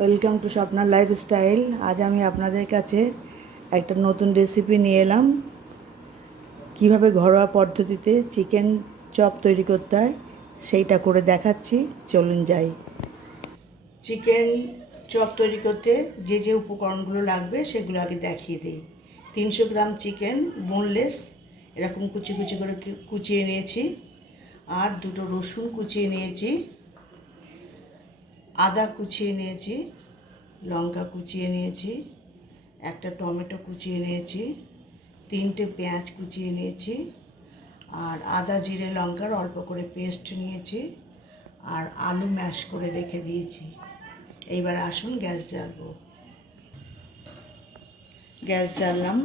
Welcome to স্বপ্নার lifestyle. আজ আমি আপনাদের কাছে একটা নতুন রেসিপি নিয়ে এলাম। কিভাবে ঘরোয়া পদ্ধতিতে চিকেন চপ তৈরি করতে হয় সেইটা করে দেখাচ্ছি। চলুন যাই। চিকেন চপ তৈরি করতে যে যে উপকরণগুলো লাগবে সেগুলো আগে দেখিয়ে দিই। 300 গ্রাম চিকেন বোনলেস এরকম কুচি কুচি করে কুচিয়ে নিয়েছি, আর দুটো রসুন কুচিয়ে নিয়েছি, আদা কুচিয়ে নিয়েছি, লঙ্কা কুচিয়ে নিয়েছি, একটা টমেটো কুচিয়ে নিয়েছি, 3টে পেঁয়াজ কুচিয়ে নিয়েছি, আর আদা জিরে লঙ্কার অল্প করে পেস্ট নিয়েছি, আর আলু ম্যাশ করে রেখে দিয়েছি। এইবার আসুন গ্যাস জ্বালবো। গ্যাস জ্বাললাম।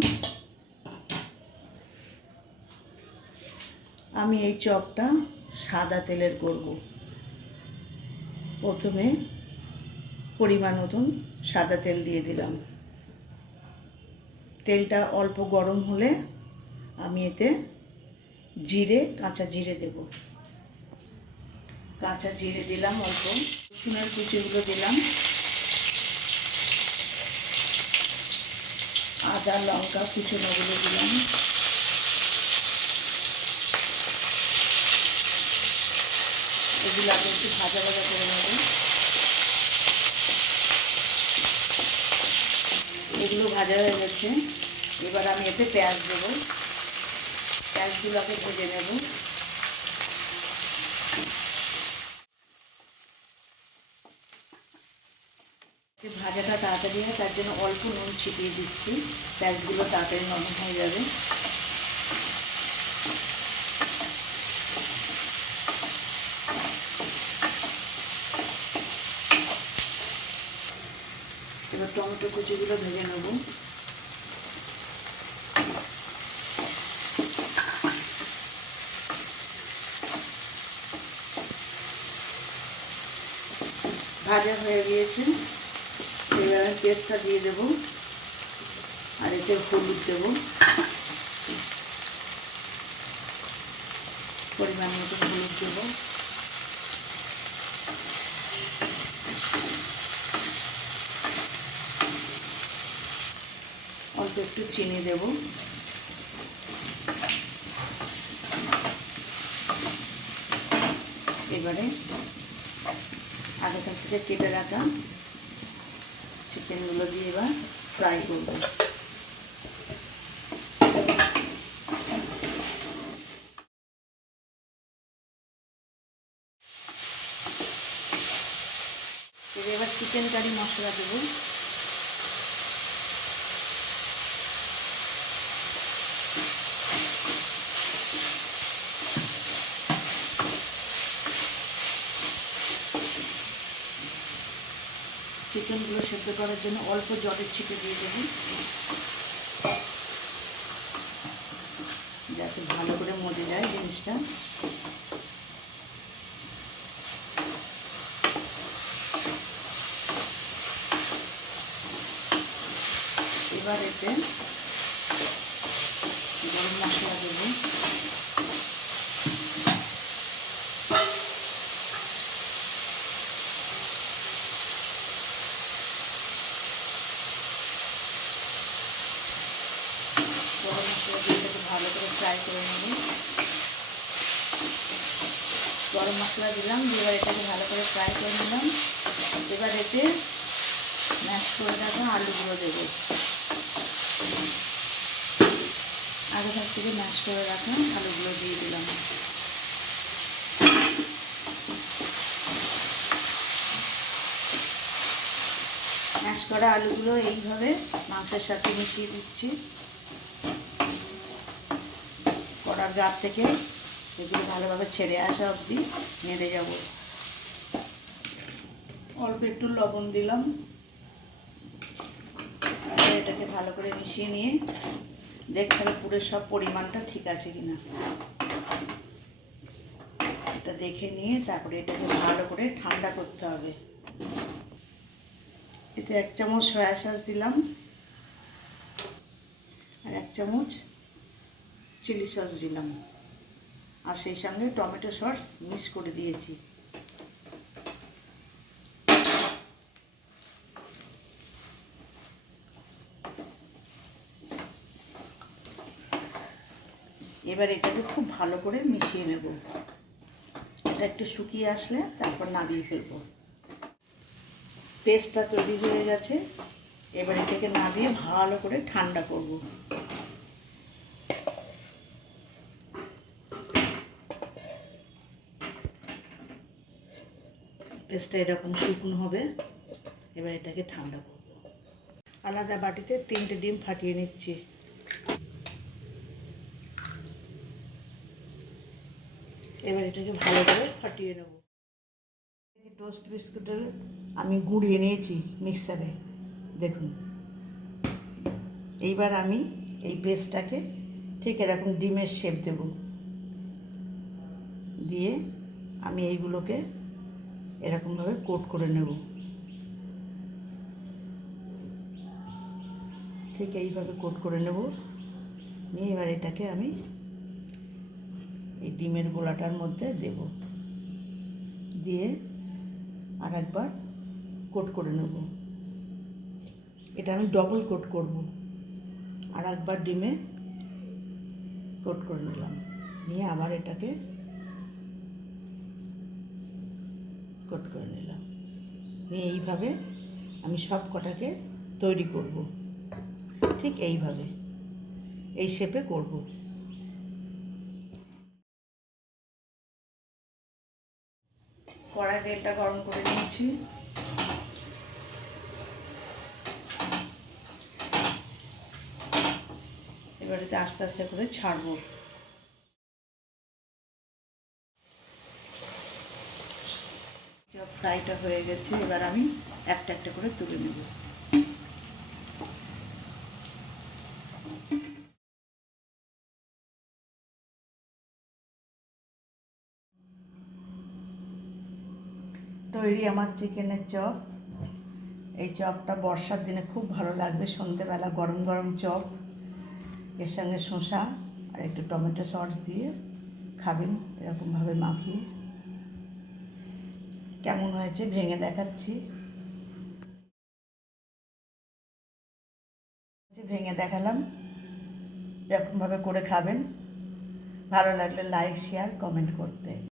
আমি এই চপটা সাদা তেলের করব। প্রথমে পরিমাণ মতন সাদা তেল দিয়ে দিলাম। তেলটা অল্প গরম হলে আমি এতে কাঁচা জিরে দেব। কাঁচা জিরে দিলাম, অল্প রসুনের কুচিগুলো দিলাম, আদা লঙ্কা কুচোনোগুলো দিলাম, এগুলো আগে একটু ভাজা ভাজা করে নেব। এগুলো ভাজা হয়ে গেছে। এবার আমি এতে পেঁয়াজ দেবো। পেঁয়াজগুলোকে ভেজে নেব। ভাজাটা তাড়াতাড়ি হয় তার জন্য অল্প নুন ছিটিয়ে দিচ্ছি। পেঁয়াজগুলো তাড়াতাড়ি নরম হয়ে যাবে। এবার টমেটো কুচিগুলো ভেজে নেব। ভাজা হয়ে গিয়েছে। এবার আমি পেস্টটা দিয়ে দেবো, আর এতে হলুদ দেবো, পরিমাণ মতো হলুদ দেবো, অল্প একটু চিনি দেবো। এবারে আগে থেকে কেটে রাখা চিকেনগুলো দিয়ে এবার ফ্রাই করব। এবার চিকেন কারি মশলা দেবো। চিকেনগুলো সেদ্ধ করার জন্য অল্প জলের ছিটে দিয়ে দেবো, যাতে ভালো করে মজে যায় জিনিসটা। এবার এতে গরম মশলা দেবো, গরম মশলা দিয়ে এটাকে ভালো করে ফ্রাই করে নেব। গরম মশলা দিলাম, এবার এটাকে ভালো করে ফ্রাই করে নিলাম। এবার এতে ম্যাশ করে রাখা আলুগুলো দেবো। আগে থেকে ম্যাশ করে রাখা আলুগুলো দিয়ে দিলাম। ম্যাশ করা আলুগুলো এইভাবে মাংসের সাথে মিশিয়ে দিচ্ছি। কড়ার গাছ থেকে এগুলো ভালোভাবে ছেড়ে আসা অবধি নেড়ে যাব। অল্প একটু লবণ দিলাম, এটাকে ভালো করে মিশিয়ে নিয়ে দেখতে হবে পুরো সব পরিমাণটা ঠিক আছে কিনা। এটা দেখে নিয়ে তারপরে এটাকে ভালো করে ঠান্ডা করতে হবে। এতে 1 চামচ সয়া সস দিলাম, আর 1 চামচ চিলি সস দিলাম, আর সেই সঙ্গে টমেটো সস মিক্স করে দিয়েছি। এবার এটাকে খুব ভালো করে মিশিয়ে নেব। এটা একটু শুকিয়ে আসলে তারপর নামিয়ে ফেলবো। পেস্টটা তৈরি হয়ে গেছে। এবার এটাকে নামিয়ে ভালো করে ঠান্ডা করব। পেস্টটা এরকম শুকনো হবে। এবার এটাকে ঠান্ডা করব। আলাদা বাটিতে 3টে ডিম ফাটিয়ে নিচ্ছি। এবার এটাকে ভালো করে ফাটিয়ে নেব। টোস্ট বিস্কুটের আমি গুঁড়িয়ে নিয়েছি মিক্সারে, দেখুন। এইবার আমি এই পেস্টটাকে ঠিক এরকম ডিমের শেপ দেব। দিয়ে আমি এইগুলোকে এরকমভাবে কোট করে নেব। ঠিক এইভাবে কোট করে নেব। নিয়ে এবার এটাকে আমি এই ডিমের গোলাটার মধ্যে দেব। দিয়ে আর একবার কোট করে নেব। এটা আমি ডবল কোট করব। আর একবার ডিমে কোট করে নিলাম। নিয়ে আবার এটাকে কোট করে নিলাম। নিয়ে এইভাবে আমি সব কটাকে তৈরি করব। ঠিক এইভাবে এই শেপে করব। কড়াই তেলটা গরম করে নিয়েছি। এবারেতে আস্তে আস্তে করে ছাড়বো। সব ফ্রাইটা হয়ে গেছে। এবার আমি একটা একটা করে তুলে নেব। তৈরি আমার চিকেনের চপ। এই চপটা বর্ষার দিনে খুব ভালো লাগবে। সন্ধেবেলা গরম গরম চপ, এর সঙ্গে শসা আর একটু টমেটো সস দিয়ে খাবেন এরকমভাবে মাখিয়ে। কেমন হয়েছে ভেঙে দেখাচ্ছি। ভেঙে দেখালাম। এরকমভাবে করে খাবেন। ভালো লাগলে লাইক, শেয়ার, কমেন্ট করতে।